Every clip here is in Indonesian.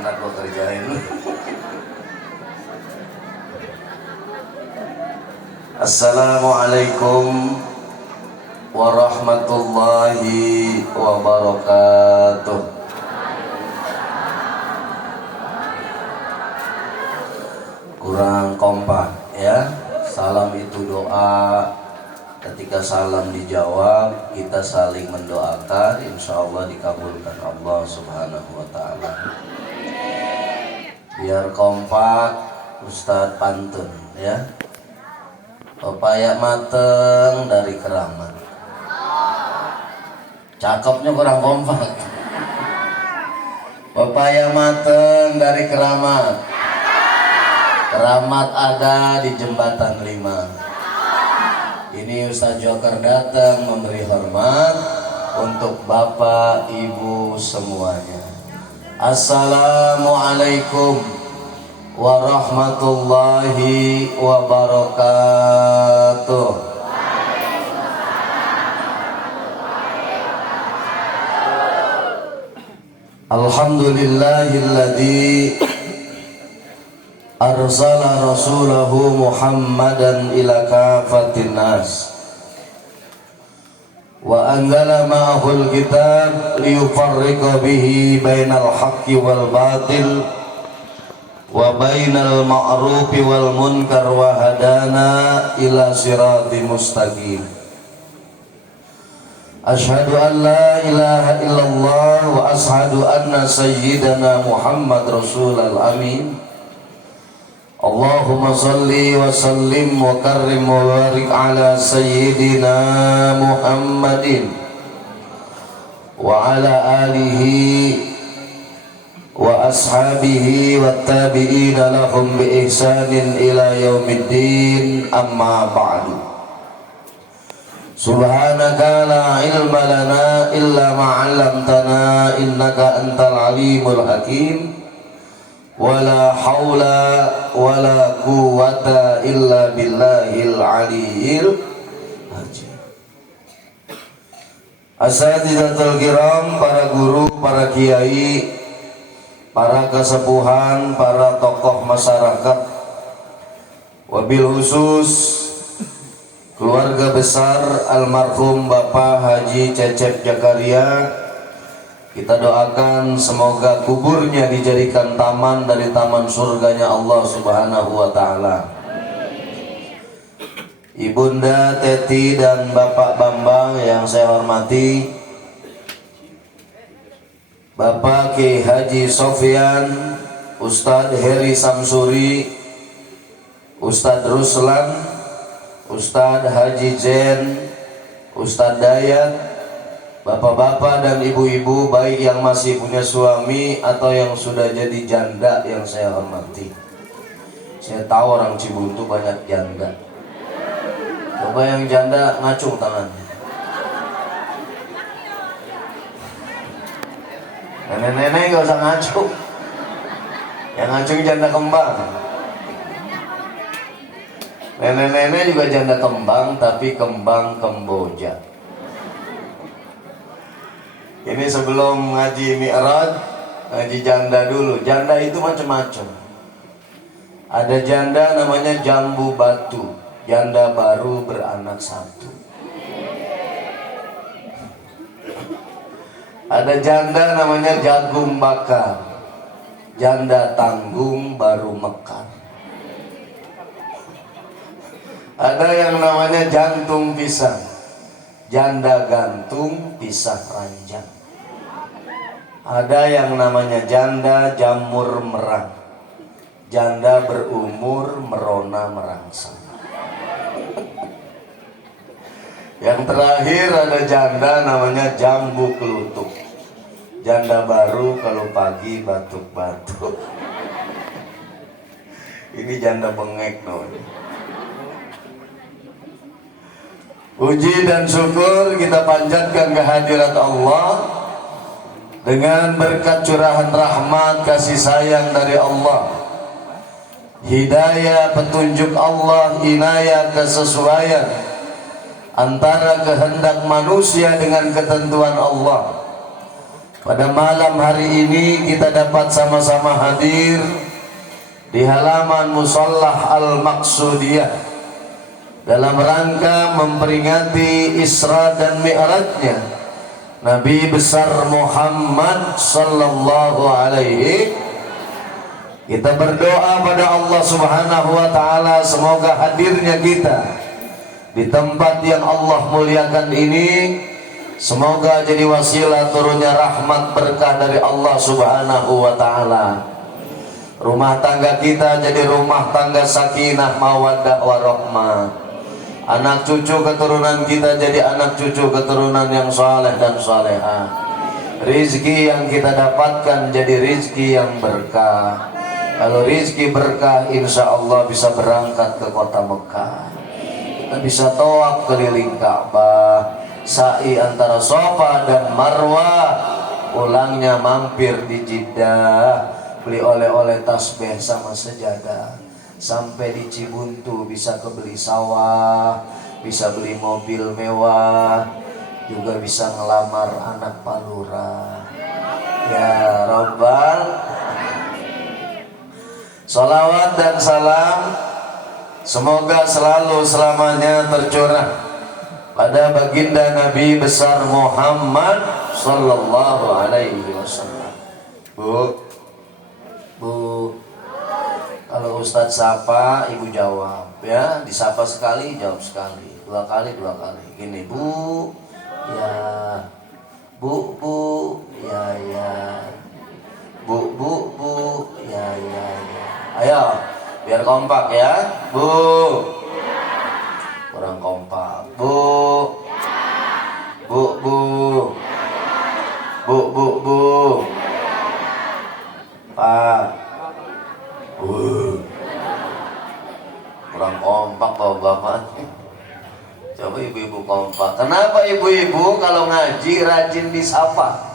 enak gua kerjain. Assalamualaikum warahmatullahi wabarakatuh. Kurang kompak ya. Salam itu doa. Ketika salam dijawab, kita saling mendoakan, insya Allah dikabulkan Allah Subhanahu wa Ta'ala. Biar kompak, Ustadz pantun ya. Pepaya mateng dari Keramat. Cakepnya kurang kompak. Pepaya mateng dari Keramat. Keramat ada di Jembatan 5. Ini Ustaz Joker datang memberi hormat untuk Bapak Ibu semuanya. Assalamualaikum warahmatullahi wabarakatuh. Alhamdulillahilladzi arsala rasulahu Muhammadan ila kafatin nas wa anzala ma'ahul kitab liyufarriqa bihi bainal haqqi wal batil wa bainal ma'rufi wal munkar wa hadana ila sirati mustaqim. Ashhadu an la ilaha illallah wa ashhadu anna sayyidana Muhammad rasulal amin. Allahumma salli wa sallim wa karrim wa barik ala sayyidina Muhammadin wa ala alihi wa ashabihi wa tabi'ina lahum bi ihsanin ila yaumiddin, amma ba'du. Subhanaka la ilma lana illa ma 'allamtana innaka antal alimul hakim. Wala haula wala quwwata illa billahil aliyyil azim. Asatidatul kiram, para guru, para kiai, para kesepuhan, para tokoh masyarakat, wabil khusus keluarga besar almarhum Bapak Haji Cecep Jakaria. Kita doakan semoga kuburnya dijadikan taman dari taman surganya Allah Subhanahu wa Ta'ala. Ibunda Teti dan Bapak Bambang yang saya hormati, Bapak Ki Haji Sofyan, Ustadz Heri Samsuri, Ustadz Ruslan, Ustadz Haji Zen, Ustadz Dayat, bapak-bapak dan ibu-ibu baik yang masih punya suami atau yang sudah jadi janda yang saya hormati. Saya tahu orang Cibuntu banyak janda. Coba yang janda ngacung tangannya. Nenek-nenek gak usah ngacung. Yang ngacung janda kembang. Nenek-nenek juga janda kembang, tapi kembang Kamboja. Ini sebelum ngaji Mi'raj, ngaji janda dulu. Janda itu macam-macam. Ada janda namanya jambu batu, janda baru beranak satu. Ada janda namanya jagung bakar, janda tanggung baru mekar. Ada yang namanya jantung pisang, janda gantung pisah ranjang. Ada yang namanya janda jamur merang, janda berumur merona merangsang. Yang terakhir ada janda namanya jambu kelutuk, janda baru kalau pagi batuk-batuk. Ini janda bengek namanya. Puji dan syukur kita panjatkan kehadirat Allah dengan berkat curahan rahmat kasih sayang dari Allah, hidayah petunjuk Allah, inayah kesesuaian antara kehendak manusia dengan ketentuan Allah. Pada malam hari ini kita dapat sama-sama hadir di halaman Mushallah Al-Maqsudiyah dalam rangka memperingati Isra dan Mi'rajnya Nabi besar Muhammad sallallahu alaihi. Kita berdoa pada Allah Subhanahu wa taala semoga hadirnya kita di tempat yang Allah muliakan ini semoga jadi wasilah turunnya rahmat berkah dari Allah Subhanahu wa taala. Rumah tangga kita jadi rumah tangga sakinah mawaddah warahmah. Anak cucu keturunan kita jadi anak cucu keturunan yang saleh dan salehah. Rizki yang kita dapatkan jadi rizki yang berkah. Kalau rizki berkah, insya Allah bisa berangkat ke kota Mekah. Kita bisa tawaf keliling Ka'bah, sa'i antara Safa dan Marwah, pulangnya mampir di Jeddah, beli oleh-oleh tasbih sama sejadah. Sampai di Cibuntu bisa kebeli sawah, bisa beli mobil mewah, juga bisa ngelamar anak palura. Ya Rabbal. Salawat dan salam semoga selalu selamanya tercurah pada baginda Nabi besar Muhammad sallallahu alaihi wasallam. Bu, kalau Ustadz sapa, ibu jawab ya. Disapa sekali, jawab sekali. Dua kali. Gini, Bu, ya. Bu, ya. Bu, ya. Ayo, biar kompak ya. Bu. Kurang kompak. Bu. Bu. Pak. Kurang kompak bapak. Coba ibu-ibu kompak. Kenapa ibu-ibu kalau ngaji rajin disapa?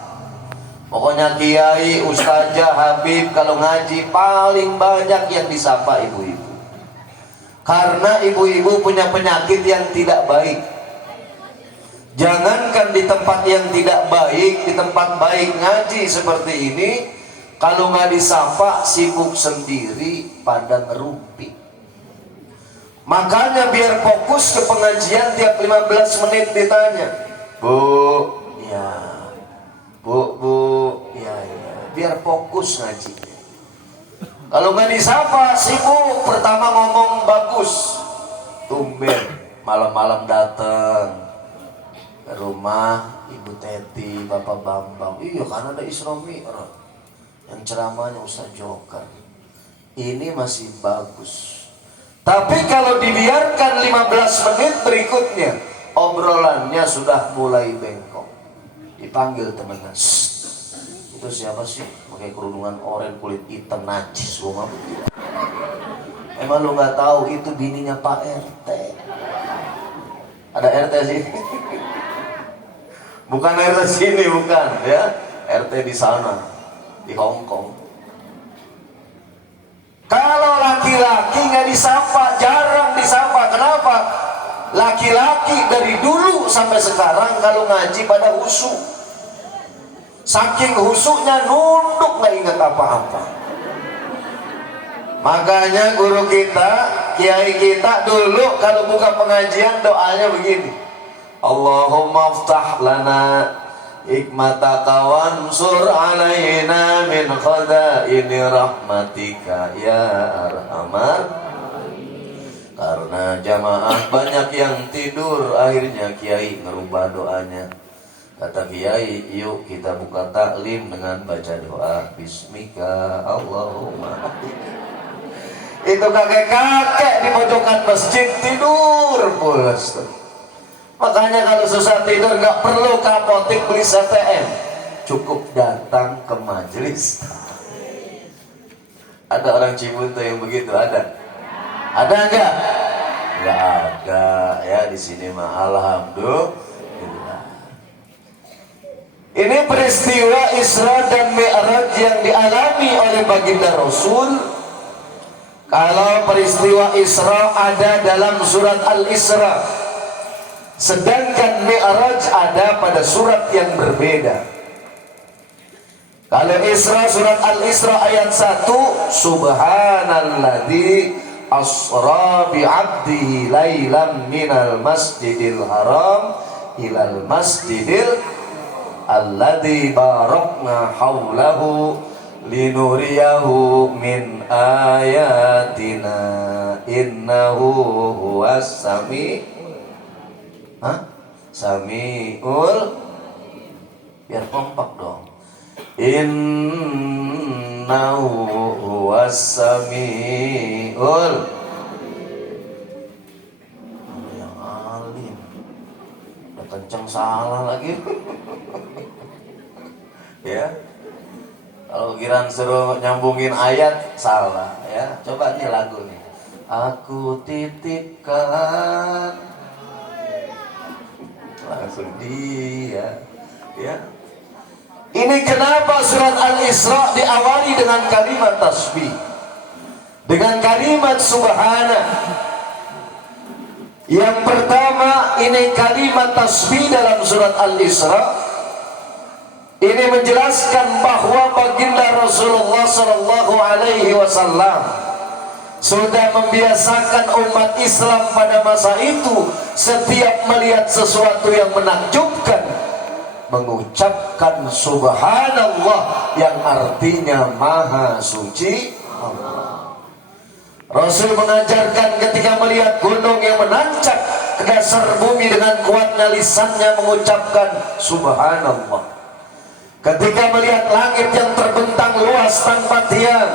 Pokoknya kiai, ustazah, habib kalau ngaji paling banyak yang disapa ibu-ibu. Karena ibu-ibu punya penyakit yang tidak baik. Jangankan di tempat yang tidak baik, di tempat baik ngaji seperti ini, kalau nggak disapa sibuk sendiri pada ngerumpi. Makanya biar fokus ke pengajian tiap 15 menit ditanya, Bu, ya. Bu, ya. Biar fokus ngaji. Kalau nggak disapa sibuk, pertama ngomong bagus, tumben malam-malam datang ke rumah Ibu Teti, Bapak Bambang. Iya kan ada Isra Mi'raj. Yang ceramahnya Ustaz Joker. Ini masih bagus. Tapi kalau dibiarkan 15 menit berikutnya, obrolannya sudah mulai bengkok. Dipanggil temennya, itu siapa sih? Pakai kerudungan oranye kulit hitam najis, gua betul. Emang lu nggak tahu itu bininya Pak RT? Ada RT sih? Bukan RT sini, bukan ya? RT di sana, di Hong Kong. Kalau laki-laki nggak disapa, jarang disapa. Kenapa? Laki-laki dari dulu sampai sekarang kalau ngaji pada husu. Saking husuknya nunduk, nggak ingat apa-apa. Makanya guru kita, kiai kita dulu kalau buka pengajian doanya begini. Allahumma aftah lana hikmataka wansur alaina min khadaini rahmatika ya arhamar. Karena jamaah banyak yang tidur, akhirnya Kiai ngerubah doanya. Kata Kiai, yuk kita buka taklim dengan baca doa Bismika Allahumma. Itu kakek-kakek di pojokan masjid tidur pulas. Makanya kalau susah tidur gak perlu ke apotek beli ATM, cukup datang ke majelis. Ada orang Cibuntu yang begitu, ada? Ada enggak? Enggak ada ya di sini mah, alhamdulillah. Ini peristiwa Isra dan Mi'raj yang dialami oleh baginda Rasul. Kalau peristiwa Isra ada dalam surat Al-Isra, sedangkan Mi'raj ada pada surat yang berbeda. Kalau Isra, surat Al-Isra ayat 1, Subhanalladzi asra bi'abdihi laylam minal masjidil haram ilal masjidil alladzi barakna haulahu linuriyahu min ayatina innahu huwas samiul, biar kompak dong, innahu huwas samiul. Yang alim udah kenceng salah lagi. Ya, kalau kiran suruh nyambungin ayat salah ya. Coba nih lagu nih, aku titipkan, langsung dia ya. Ini kenapa surat Al-Isra diawali dengan kalimat tasbih, dengan kalimat subhana. Yang pertama, ini kalimat tasbih dalam surat Al-Isra. Ini menjelaskan bahwa baginda Rasulullah SAW sudah membiasakan umat Islam pada masa itu, setiap melihat sesuatu yang menakjubkan, mengucapkan subhanallah, yang artinya maha suci Allah. Rasul mengajarkan ketika melihat gunung yang menancap ke dasar bumi, dengan kuatnya lisannya mengucapkan subhanallah. Ketika melihat langit yang terbentang luas tanpa tiang,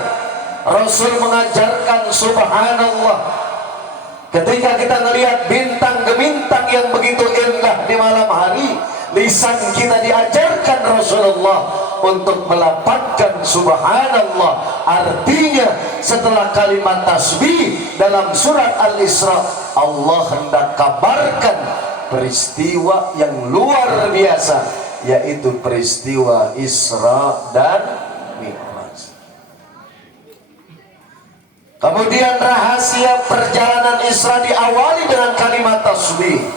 Rasul mengajarkan subhanallah. Ketika kita melihat bintang gemintang yang begitu indah di malam hari, lisan kita diajarkan Rasulullah untuk melafazkan subhanallah. Artinya setelah kalimat tasbih dalam surat Al-Isra, Allah hendak kabarkan peristiwa yang luar biasa, yaitu peristiwa Isra dan Mi'raj. Kemudian rahasia perjalanan Isra diawali dengan kalimat tasbih,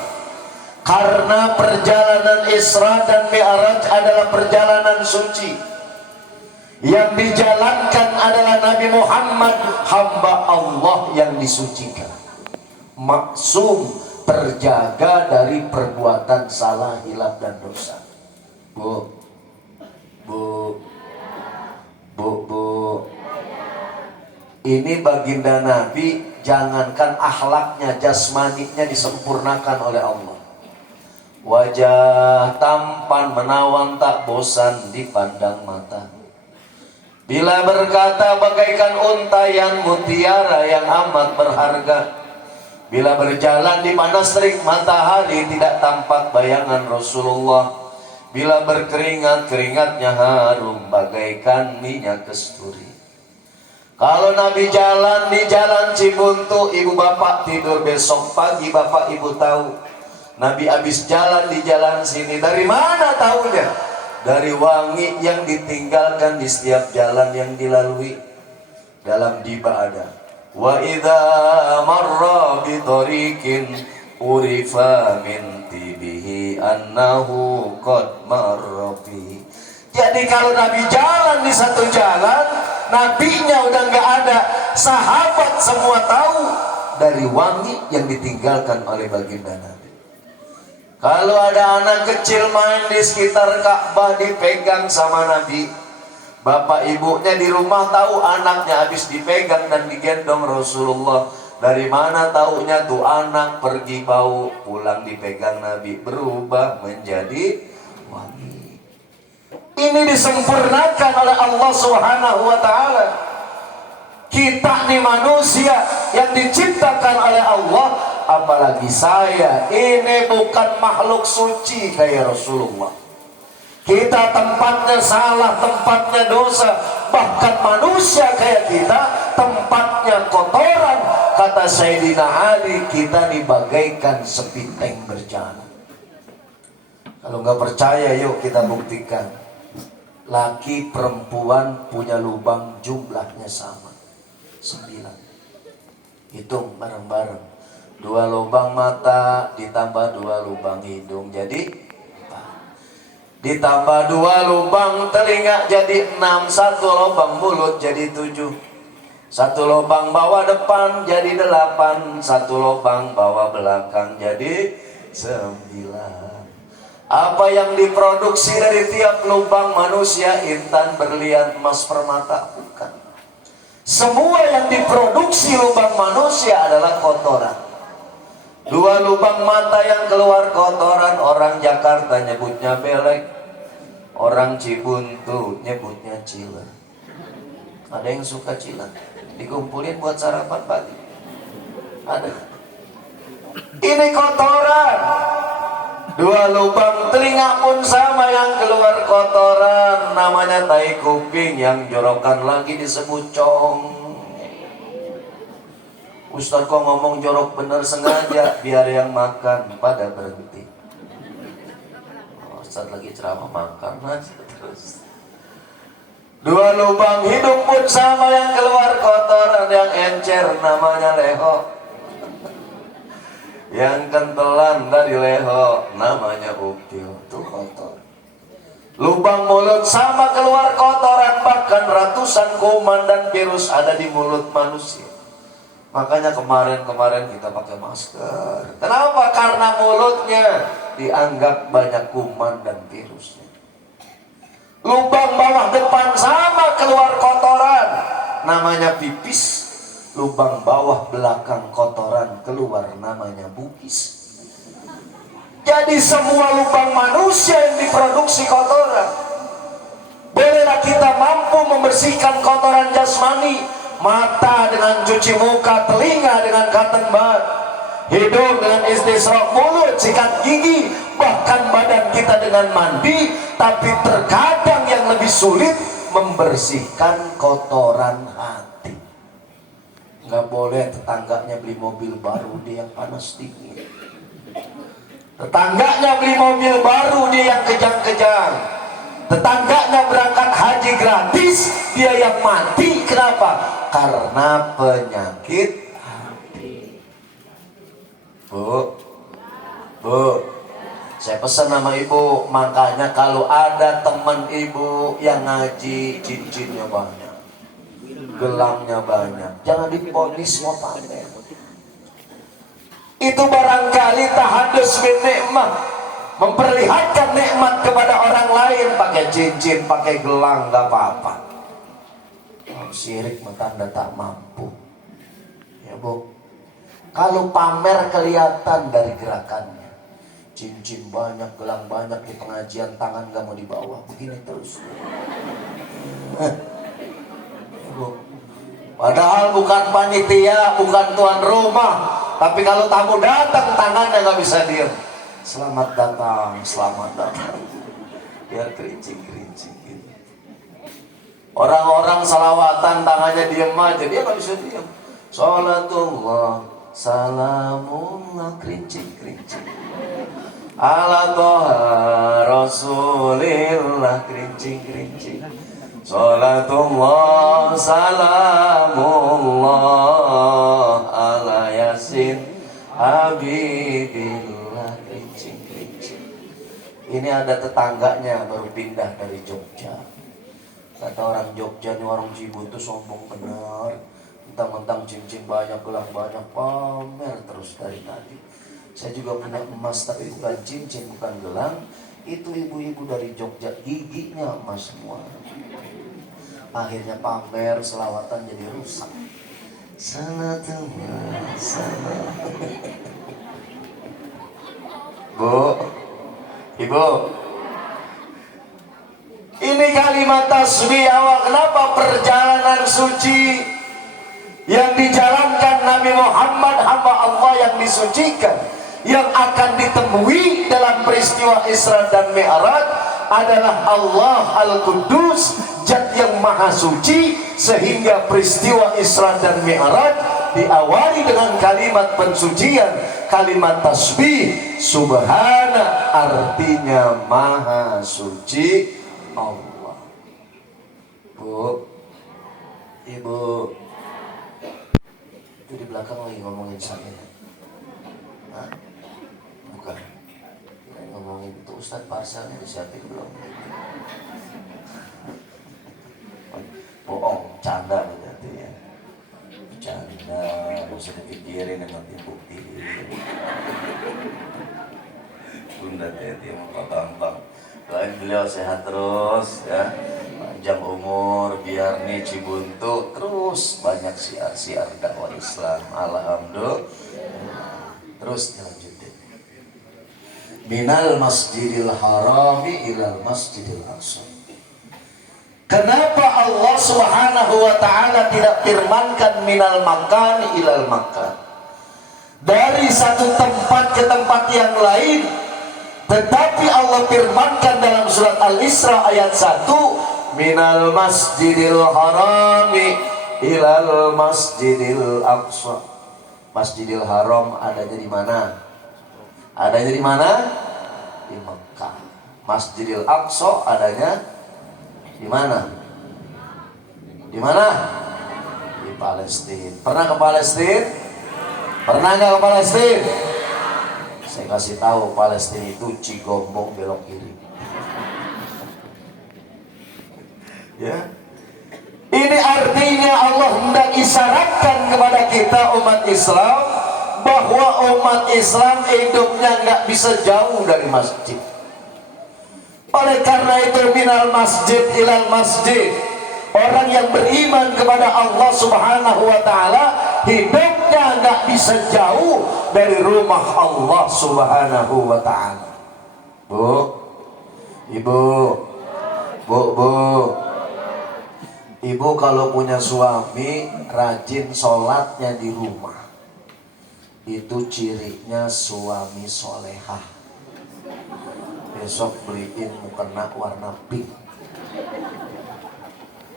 karena perjalanan Isra dan Mi'raj adalah perjalanan suci. Yang dijalankan adalah Nabi Muhammad, hamba Allah yang disucikan, maksum, terjaga dari perbuatan salah, hilaf dan dosa. Bu, ini baginda Nabi, jangankan akhlaknya, jasmaninya disempurnakan oleh Allah. Wajah tampan menawan, tak bosan dipandang mata. Bila berkata bagaikan untayan mutiara yang amat berharga. Bila berjalan di panas terik matahari, tidak tampak bayangan Rasulullah. Bila berkeringat, keringatnya harum bagaikan minyak kasturi. Kalau Nabi jalan di jalan Cibuntu, ibu bapak tidur, besok pagi bapak ibu tahu Nabi habis jalan di jalan sini. Dari mana tahunya? Dari wangi yang ditinggalkan di setiap jalan yang dilalui. Dalam diba ada, wa idza marra bi tariqin urifa min tibihi annahu qad marra fi. Jadi kalau Nabi jalan di satu jalan, nabinya udah nggak ada, sahabat semua tahu dari wangi yang ditinggalkan oleh baginda Nabi. Kalau ada anak kecil main di sekitar Ka'bah dipegang sama Nabi, bapak ibunya di rumah tahu anaknya habis dipegang dan digendong Rasulullah. Dari mana taunya tuh anak pergi bau, pulang dipegang Nabi berubah menjadi wangi. Ini disempurnakan oleh Allah Subhanahu wa taala. Kita nih manusia yang diciptakan oleh Allah, apalagi saya, ini bukan makhluk suci kayak Rasulullah. Kita tempatnya salah, tempatnya dosa. Bahkan manusia kayak kita tempatnya kotoran. Kata Sayyidina Ali, kita dibagaikan sepiteng berjalan. Kalau nggak percaya, yuk kita buktikan. Laki perempuan punya lubang jumlahnya sama, 9. Hitung bareng-bareng. 2 lubang mata ditambah 2 lubang hidung jadi 4. Ditambah 2 lubang telinga jadi 6. 1 lubang mulut jadi 7. 1 lubang bawah depan jadi 8. 1 lubang bawah belakang jadi 9. Apa yang diproduksi dari tiap lubang manusia? Intan, berlian, emas, permata? Bukan. Semua yang diproduksi lubang manusia adalah kotoran. 2 lubang mata yang keluar kotoran, orang Jakarta nyebutnya belek, orang Cibuntu nyebutnya ciler. Ada yang suka ciler? Dikumpulin buat sarapan pagi. Ada. Ini kotoran. 2 lubang telinga pun sama, yang keluar kotoran, namanya tai kuping, yang jorokan lagi disebut cong. Ustaz kok ngomong jorok bener sengaja biar yang makan pada berhenti. Ustaz lagi ceramah makan aja terus. 2 lubang hidung pun sama, yang keluar kotoran, yang encer namanya leho. Yang kentelan dari leho namanya upil, itu kotor. Lubang mulut sama, keluar kotoran, bahkan ratusan kuman dan virus ada di mulut manusia. Makanya kemarin kita pakai masker. Kenapa? Karena mulutnya dianggap banyak kuman dan virusnya. Lubang bawah depan sama, keluar kotoran, namanya pipis. Lubang bawah belakang kotoran, keluar namanya bukis. Jadi semua lubang manusia yang diproduksi kotoran. Bolehlah kita mampu membersihkan kotoran jasmani, mata dengan cuci muka, telinga dengan cotton bud, hidung dengan istisraq, mulut sikat gigi, bahkan badan kita dengan mandi. Tapi terkadang yang lebih sulit membersihkan kotoran hati. Nggak boleh tetangganya beli mobil baru, dia yang panas dingin. Tetangganya beli mobil baru, dia yang kejang-kejang. Tetangganya berangkat haji gratis, dia yang mati. Kenapa? Karena penyakit hati. Bu, saya pesan sama ibu, makanya kalau ada teman ibu yang ngaji, cincinnya banyak, gelangnya banyak, jangan diponis mau pamer. Itu barangkali tahadus bin nikmah, memperlihatkan nikmat kepada orang lain, pakai cincin, pakai gelang, gak apa-apa. Syirik tanda tak mampu. Ya bu, kalau pamer kelihatan dari gerakannya, cincin banyak, gelang banyak, di pengajian tangan gak mau dibawa, begini terus. Padahal bukan panitia, bukan tuan rumah, tapi kalau tamu datang tangannya nggak bisa diam. Selamat datang, selamat datang. Biar kerincing-kerincing gitu. Orang-orang salawatan tangannya diam aja, dia nggak bisa diam. Salatullah, salamullah, kerincing-kerincing. Ala toha rasulillah, kerincing-kerincing. Salatullah, salamullah, ala yasin habibillah, kerincing-kerincing. Ini ada tetangganya baru pindah dari Jogja. Kata orang Jogja, nih orang Cibuntu sombong benar. Mentang-mentang cincin banyak, gelang banyak, pamer terus dari tadi. Saya juga punya emas, tapi bukan cincin, bukan gelang. Itu ibu-ibu dari Jogja, giginya emas semua. Akhirnya pamer, selawatan jadi rusak. Sana tuh, sana. Bu, ibu, ini kalimat tasbih awal. Kenapa perjalanan suci yang dijalankan Nabi Muhammad hamba Allah yang disucikan, yang akan ditemui dalam peristiwa Isra dan Mi'raj adalah Allah Al-Qudus, Zat yang Maha Suci, sehingga peristiwa Isra dan Mi'raj diawali dengan kalimat pensucian, kalimat tasbih. Subhana artinya Maha Suci Allah. Bu, ibu, itu di belakang lagi ngomongin saya. Hah? Bukan. Ngomongin itu Ustadz Parsalnya disiapin belum? Bohong, canda berarti ya. Canda, gak usah dipikirin yang nanti bukti. Bunda Teti sama Pak Bambang. Doain beliau sehat terus ya. Panjang umur, biar nih Cibuntu terus banyak siar-siar dakwah Islam. Alhamdulillah. Terus dilanjutin. Minal masjidil harami ilal masjidil aqsa. Kenapa Allah Subhanahu wa ta'ala tidak firmankan minal makan ilal makan, dari satu tempat ke tempat yang lain, tetapi Allah firmankan dalam surat Al-Isra ayat 1, minal masjidil harami ilal masjidil aqsa. Masjidil Haram adanya di mana? Adanya di mana? Di Mekah. Masjidil Aqsa adanya di mana? Di mana? Di Palestina. Pernah ke Palestina? Pernah nggak ke Palestina? Saya kasih tahu, Palestina itu Cigombong belok kiri. Ya. Ini artinya Allah hendak isyaratkan kepada kita umat Islam bahwa umat Islam hidupnya nggak bisa jauh dari masjid. Oleh karena itu minal masjid ilal masjid, orang yang beriman kepada Allah Subhanahu wa ta'ala hidupnya nggak bisa jauh dari rumah Allah Subhanahu wa ta'ala. Bu, ibu, bu, ibu kalau punya suami rajin sholatnya di rumah, itu cirinya suami solehah. Besok beliin mukena warna pink.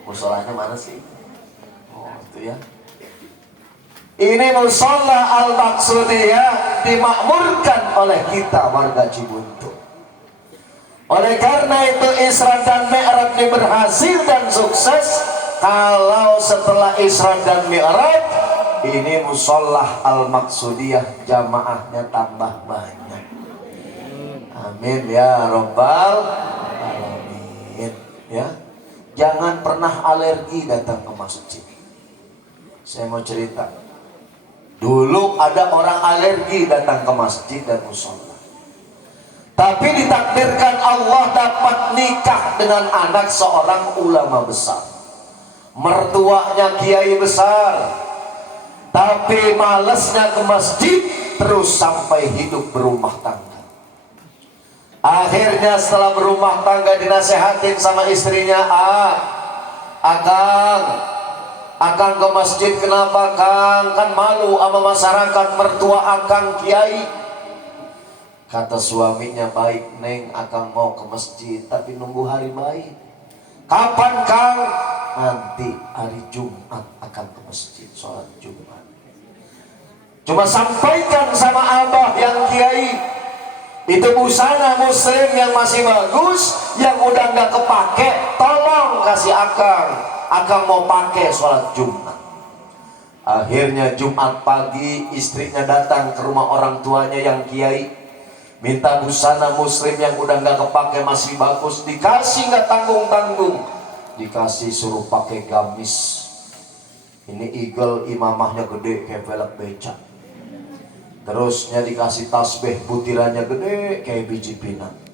Musolahnya mana sih? Oh itu ya. Ini musola al-Maqsudiyah dimakmurkan oleh kita warga Cibuntu. Oleh karena itu Isra dan Mi'raj ini berhasil dan sukses kalau setelah Isra dan Mi'raj ini musola al-Maqsudiyah jamaahnya tambah banyak. Amin ya Rabbal Alamin. Ya, jangan pernah alergi datang ke masjid. Saya mau cerita. Dulu ada orang alergi datang ke masjid dan musola. Tapi ditakdirkan Allah dapat nikah dengan anak seorang ulama besar. Mertuanya kiai besar. Tapi malesnya ke masjid terus sampai hidup berumah tangga. Akhirnya setelah berumah tangga dinasehatin sama istrinya, Akang ke masjid kenapa Kang? Kan malu sama masyarakat, mertua Akang kiai. Kata suaminya, baik Neng, Akang mau ke masjid, tapi nunggu hari baik. Kapan Kang? Nanti hari Jumat akan ke masjid, sholat Jumat. Cuma sampaikan sama abah yang kiai, itu busana muslim yang masih bagus, yang udah nggak kepake, tolong kasih Akang. Akang mau pakai sholat Jumat. Akhirnya Jumat pagi istrinya datang ke rumah orang tuanya yang kiai, minta busana muslim yang udah nggak kepake masih bagus, dikasih nggak tanggung-tanggung, dikasih suruh pakai gamis. Ini eagle imamahnya gede kayak velg becak. Terusnya dikasih tasbih butirannya gede kayak biji pinang.